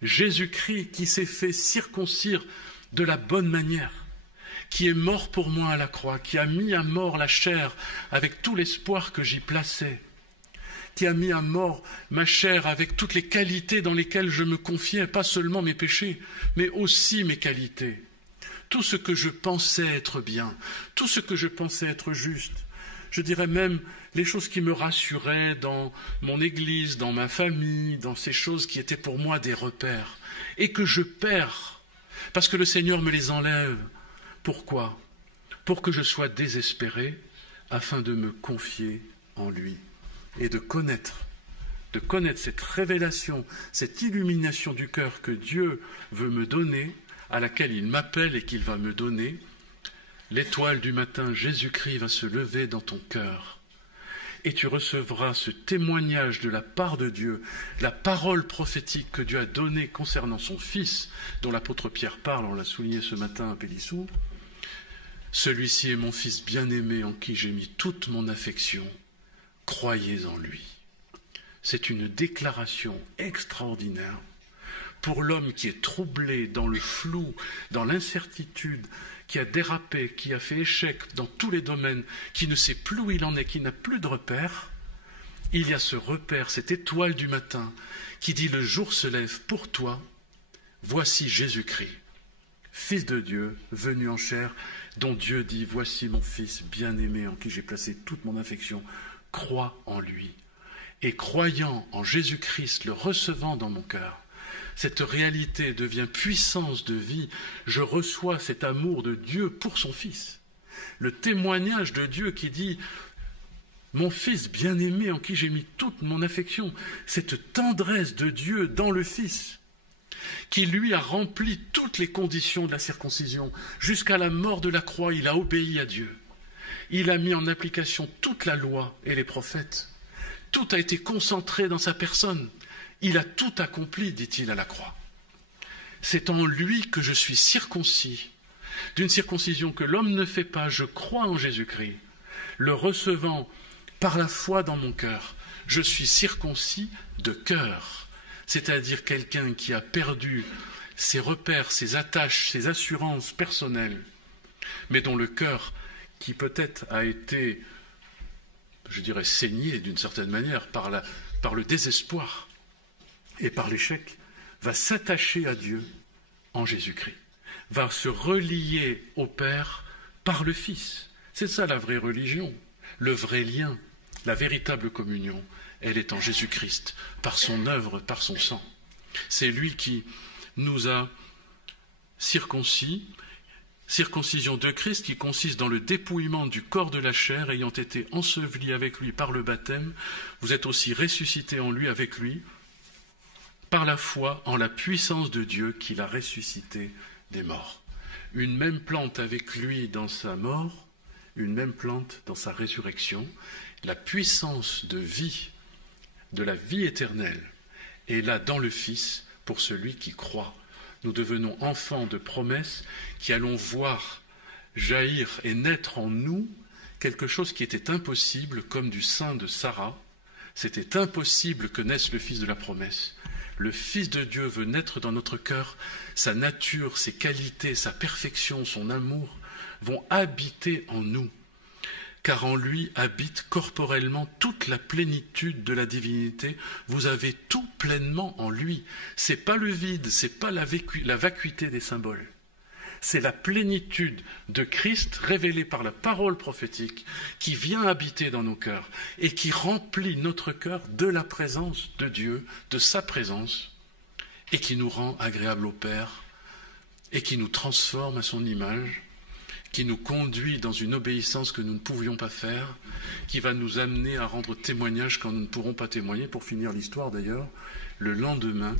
Jésus-Christ qui s'est fait circoncire de la bonne manière, qui est mort pour moi à la croix, qui a mis à mort la chair avec tout l'espoir que j'y plaçais, qui a mis à mort ma chair avec toutes les qualités dans lesquelles je me confiais, pas seulement mes péchés, mais aussi mes qualités. Tout ce que je pensais être bien, tout ce que je pensais être juste, je dirais même les choses qui me rassuraient dans mon église, dans ma famille, dans ces choses qui étaient pour moi des repères, et que je perds, parce que le Seigneur me les enlève. Pourquoi? pour que je sois désespéré, afin de me confier en lui et de connaître cette révélation, cette illumination du cœur que Dieu veut me donner, à laquelle il m'appelle et qu'il va me donner. L'étoile du matin, Jésus-Christ, va se lever dans ton cœur. Et tu recevras ce témoignage de la part de Dieu, la parole prophétique que Dieu a donnée concernant son Fils, dont l'apôtre Pierre parle, on l'a souligné ce matin à Pélissou. Celui-ci est mon Fils bien-aimé en qui j'ai mis toute mon affection. Croyez en lui. C'est une déclaration extraordinaire pour l'homme qui est troublé dans le flou, dans l'incertitude, qui a dérapé, qui a fait échec dans tous les domaines, qui ne sait plus où il en est, qui n'a plus de repère. Il y a ce repère, cette étoile du matin, qui dit « Le jour se lève pour toi, voici Jésus-Christ, Fils de Dieu, venu en chair, dont Dieu dit « Voici mon Fils bien-aimé en qui j'ai placé toute mon affection, crois en lui. » Et croyant en Jésus-Christ, le recevant dans mon cœur, cette réalité devient puissance de vie. Je reçois cet amour de Dieu pour son Fils. Le témoignage de Dieu qui dit « Mon Fils bien-aimé en qui j'ai mis toute mon affection », cette tendresse de Dieu dans le Fils, qui lui a rempli toutes les conditions de la circoncision. Jusqu'à la mort de la croix, il a obéi à Dieu. Il a mis en application toute la loi et les prophètes. Tout a été concentré dans sa personne. Il a tout accompli, dit-il à la croix. C'est en lui que je suis circoncis, d'une circoncision que l'homme ne fait pas. Je crois en Jésus-Christ, le recevant par la foi dans mon cœur. Je suis circoncis de cœur, c'est-à-dire quelqu'un qui a perdu ses repères, ses attaches, ses assurances personnelles, mais dont le cœur, qui peut-être a été, je dirais, saigné d'une certaine manière par le désespoir et par l'échec, va s'attacher à Dieu en Jésus-Christ, va se relier au Père par le Fils. C'est ça la vraie religion, le vrai lien, la véritable communion. Elle est en Jésus-Christ, par son œuvre, par son sang. C'est lui qui nous a circoncis, circoncision de Christ qui consiste dans le dépouillement du corps de la chair, ayant été enseveli avec lui par le baptême. Vous êtes aussi ressuscités en lui avec lui, par la foi en la puissance de Dieu qui l'a ressuscité des morts. Une même plante avec lui dans sa mort, une même plante dans sa résurrection. La puissance de vie, de la vie éternelle, est là dans le Fils pour celui qui croit. Nous devenons enfants de promesse qui allons voir jaillir et naître en nous quelque chose qui était impossible, comme du sein de Sarah. C'était impossible que naisse le Fils de la promesse. Le Fils de Dieu veut naître dans notre cœur. Sa nature, ses qualités, sa perfection, son amour vont habiter en nous. Car en lui habite corporellement toute la plénitude de la divinité. Vous avez tout pleinement en lui. C'est pas le vide, c'est pas la vacuité des symboles. C'est la plénitude de Christ révélée par la parole prophétique qui vient habiter dans nos cœurs et qui remplit notre cœur de la présence de Dieu, de sa présence, et qui nous rend agréables au Père et qui nous transforme à son image, qui nous conduit dans une obéissance que nous ne pouvions pas faire, qui va nous amener à rendre témoignage quand nous ne pourrons pas témoigner. Pour finir l'histoire d'ailleurs, le lendemain,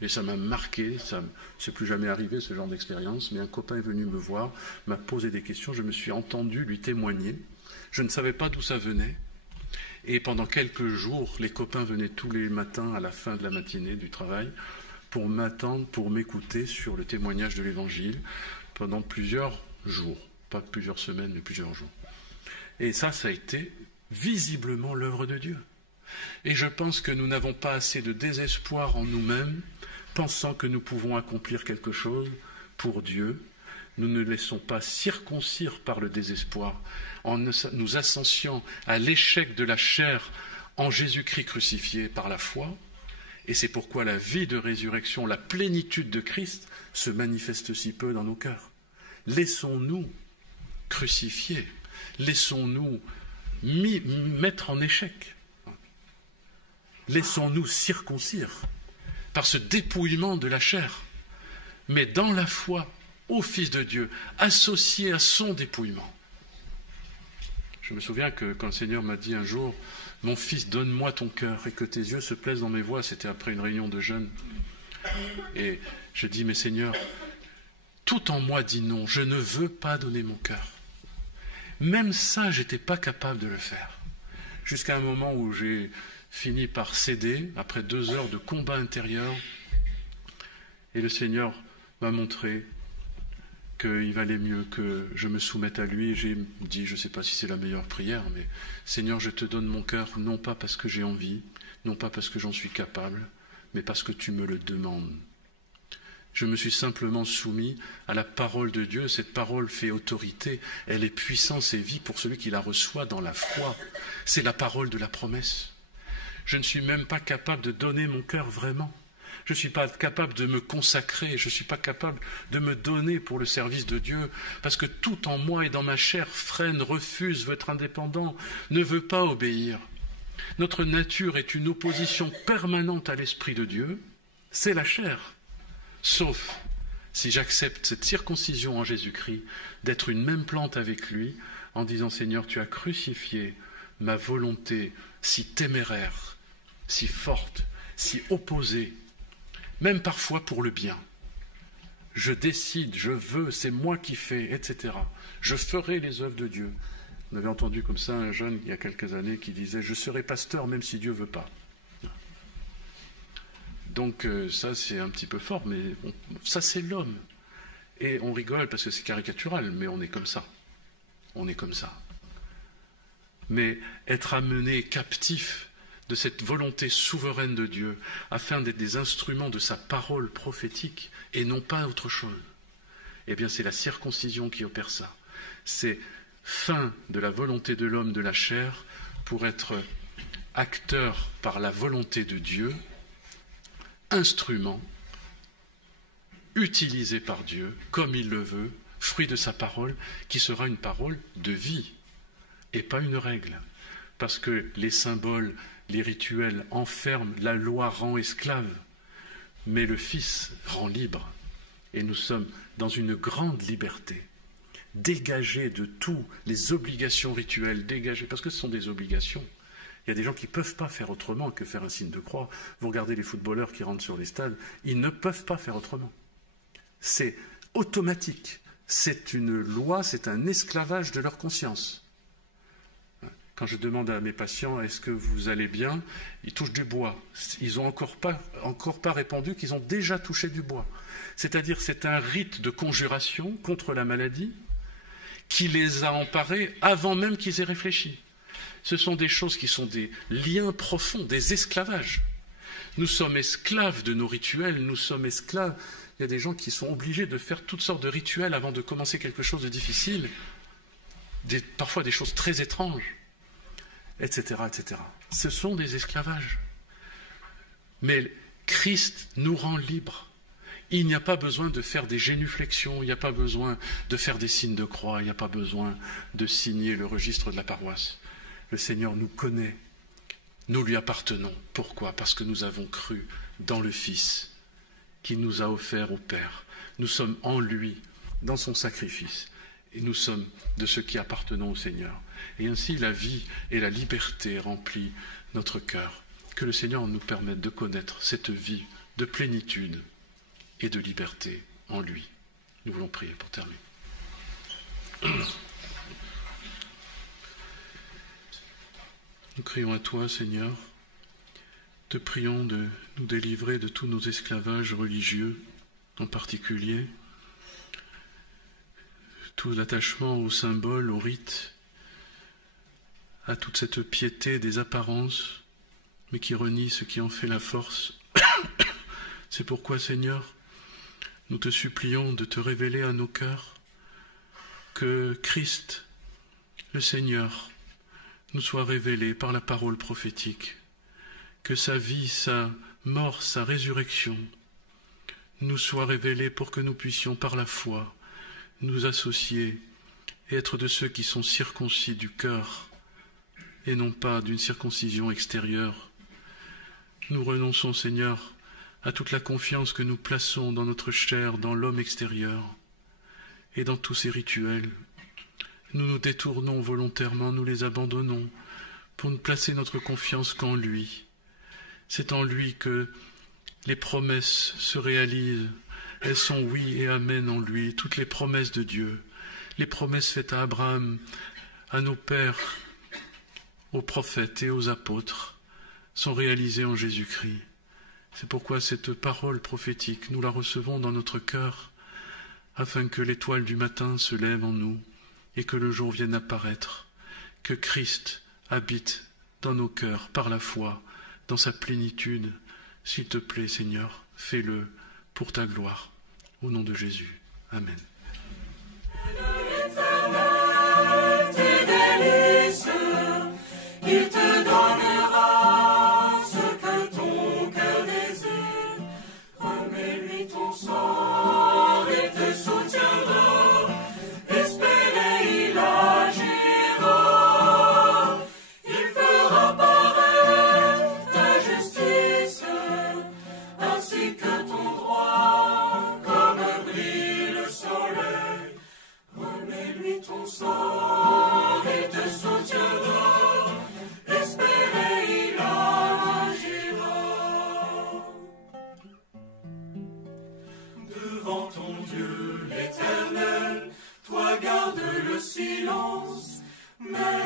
et ça m'a marqué, ça ne s'est plus jamais arrivé ce genre d'expérience, mais un copain est venu me voir, m'a posé des questions, je me suis entendu lui témoigner, je ne savais pas d'où ça venait, et pendant quelques jours, les copains venaient tous les matins à la fin de la matinée du travail pour m'attendre, pour m'écouter sur le témoignage de l'Évangile pendant plusieurs jours, pas plusieurs semaines, mais plusieurs jours. Et ça a été visiblement l'œuvre de Dieu. Et je pense que nous n'avons pas assez de désespoir en nous-mêmes, pensant que nous pouvons accomplir quelque chose pour Dieu. Nous ne laissons pas circoncire par le désespoir, en nous ascensiant à l'échec de la chair en Jésus-Christ crucifié par la foi. Et c'est pourquoi la vie de résurrection, la plénitude de Christ se manifeste si peu dans nos cœurs. Laissons-nous crucifier, laissons-nous mettre en échec. Laissons-nous circoncire par ce dépouillement de la chair, mais dans la foi, au Fils de Dieu, associé à son dépouillement. Je me souviens que quand le Seigneur m'a dit un jour, « Mon fils, donne-moi ton cœur et que tes yeux se plaisent dans mes voies », c'était après une réunion de jeunes. Et je dis, « Mais Seigneur, tout en moi dit non, je ne veux pas donner mon cœur. » Même ça, je n'étais pas capable de le faire. Jusqu'à un moment où j'ai fini par céder, après 2 heures de combat intérieur, et le Seigneur m'a montré qu'il valait mieux que je me soumette à lui. Et j'ai dit, je ne sais pas si c'est la meilleure prière, mais Seigneur, je te donne mon cœur, non pas parce que j'ai envie, non pas parce que j'en suis capable, mais parce que tu me le demandes. Je me suis simplement soumis à la parole de Dieu. Cette parole fait autorité, elle est puissance et vie pour celui qui la reçoit dans la foi. C'est la parole de la promesse. Je ne suis même pas capable de donner mon cœur vraiment. Je ne suis pas capable de me consacrer, je ne suis pas capable de me donner pour le service de Dieu, parce que tout en moi et dans ma chair freine, refuse, veut être indépendant, ne veut pas obéir. Notre nature est une opposition permanente à l'Esprit de Dieu, c'est la chair. Sauf si j'accepte cette circoncision en Jésus-Christ, d'être une même plante avec lui, en disant « Seigneur, tu as crucifié ma volonté si téméraire, si forte, si opposée, même parfois pour le bien. Je décide, je veux, c'est moi qui fais, etc. Je ferai les œuvres de Dieu. » On avait entendu comme ça un jeune il y a quelques années qui disait « Je serai pasteur même si Dieu ne veut pas. » Donc ça c'est un petit peu fort, mais bon, ça c'est l'homme. Et on rigole parce que c'est caricatural, mais on est comme ça. On est comme ça. Mais être amené captif de cette volonté souveraine de Dieu, afin d'être des instruments de sa parole prophétique, et non pas autre chose, eh bien c'est la circoncision qui opère ça. C'est fin de la volonté de l'homme de la chair pour être acteur par la volonté de Dieu, instrument, utilisé par Dieu, comme il le veut, fruit de sa parole, qui sera une parole de vie, et pas une règle. Parce que les symboles, les rituels enferment, la loi rend esclave, mais le Fils rend libre. Et nous sommes dans une grande liberté, dégagés de toutes les obligations rituelles, dégagés, parce que ce sont des obligations. Il y a des gens qui ne peuvent pas faire autrement que faire un signe de croix. Vous regardez les footballeurs qui rentrent sur les stades, ils ne peuvent pas faire autrement. C'est automatique. C'est une loi, c'est un esclavage de leur conscience. Quand je demande à mes patients, est-ce que vous allez bien? Ils touchent du bois. Ils n'ont encore pas répondu qu'ils ont déjà touché du bois. C'est-à-dire c'est un rite de conjuration contre la maladie qui les a emparés avant même qu'ils aient réfléchi. Ce sont des choses qui sont des liens profonds, des esclavages. Nous sommes esclaves de nos rituels, nous sommes esclaves. Il y a des gens qui sont obligés de faire toutes sortes de rituels avant de commencer quelque chose de difficile, parfois des choses très étranges, etc., etc. Ce sont des esclavages. Mais Christ nous rend libres. Il n'y a pas besoin de faire des génuflexions, il n'y a pas besoin de faire des signes de croix, il n'y a pas besoin de signer le registre de la paroisse. Le Seigneur nous connaît, nous lui appartenons. Pourquoi? Parce que nous avons cru dans le Fils qui nous a offert au Père. Nous sommes en lui, dans son sacrifice, et nous sommes de ceux qui appartenons au Seigneur. Et ainsi la vie et la liberté remplissent notre cœur. Que le Seigneur nous permette de connaître cette vie de plénitude et de liberté en lui. Nous voulons prier pour terminer. Nous crions à toi, Seigneur, te prions de nous délivrer de tous nos esclavages religieux, en particulier, tout l'attachement aux symboles, aux rites, à toute cette piété des apparences, mais qui renie ce qui en fait la force. C'est pourquoi, Seigneur, nous te supplions de te révéler à nos cœurs, que Christ, le Seigneur, nous soit révélé par la parole prophétique, que sa vie, sa mort, sa résurrection nous soit révélée pour que nous puissions par la foi nous associer et être de ceux qui sont circoncis du cœur et non pas d'une circoncision extérieure. Nous renonçons, Seigneur, à toute la confiance que nous plaçons dans notre chair, dans l'homme extérieur, et dans tous ces rituels. Nous nous détournons volontairement, nous les abandonnons, pour ne placer notre confiance qu'en lui. C'est en lui que les promesses se réalisent. Elles sont oui et amen en lui, toutes les promesses de Dieu. Les promesses faites à Abraham, à nos pères, aux prophètes et aux apôtres, sont réalisées en Jésus-Christ. C'est pourquoi cette parole prophétique, nous la recevons dans notre cœur, afin que l'étoile du matin se lève en nous et que le jour vienne apparaître, que Christ habite dans nos cœurs par la foi, dans sa plénitude. S'il te plaît, Seigneur, fais-le pour ta gloire. Au nom de Jésus. Amen. Il te donnera ce que ton cœur désire. Remets-lui ton sort, il te soutiendra. Espérez, il agira. Il fera paraître ta justice, ainsi que ton droit, comme brille le soleil. Remets-lui ton sort, il te soutiendra. Espérez, il agira. Devant ton Dieu l'Éternel, toi garde le silence, mais